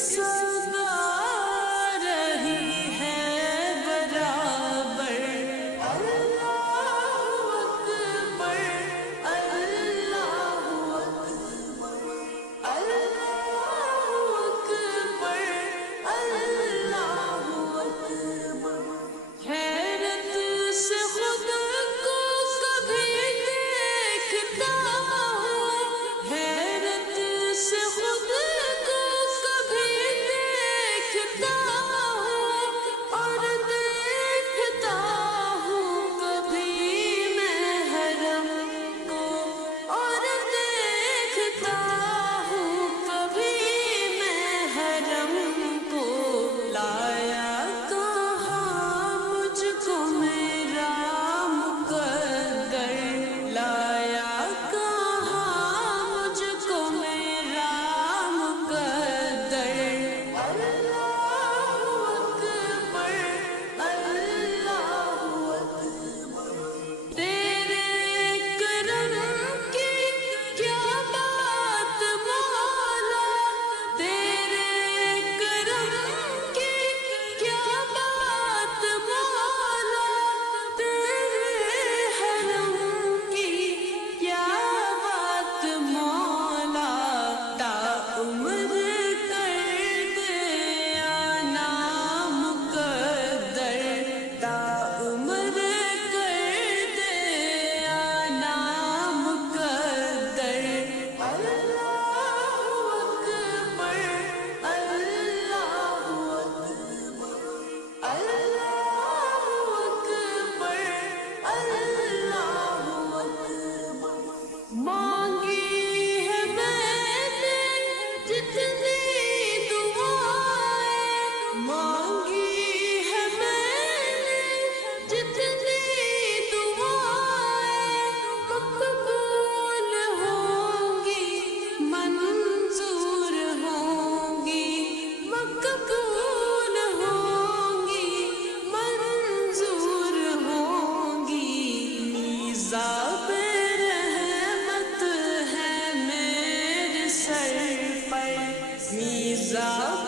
सदा रही है बराबर। अल्लाहु अकबर, अल्लाहु अकबर, अल्लाहु अकबर, अल्लाहु अकबर। हैरत से खुद को कभी देखता हूँ, हैरत से खुद को कभी देखता हूँ, और देखता हूँ कभी मैं हरम को, और देखता हूँ कभी मैं हरम को। लाया कहाँ मुझको मेरा मुकद्दर, लाया कहाँ मुझको मेरा मुकद्दर। अल्लाहु अकबर, अल्लाहु अकबर। तेरे करम की क्या बात मौला, तेरे करम की क्या बात मौला, तेरे हरम की क्या बात मौला। ताउम्र कर दे आना मुकद्दर, ताउम्र कर दे आना मुकद्दर। अल्लाहु अकबर, अल्लाहु अकबर, अल्लाहु अकबर, अल्लाहु अकबर। मांगी है मैंने जितनी दुआएं, मांगी है मैंने जितनी दुआएं, मकबूल होंगी मंजूर होंगी, मकबूल होंगी मंजूर होंगी। मीज़ाब रहमत है मेरे सर पर, मीज़ाब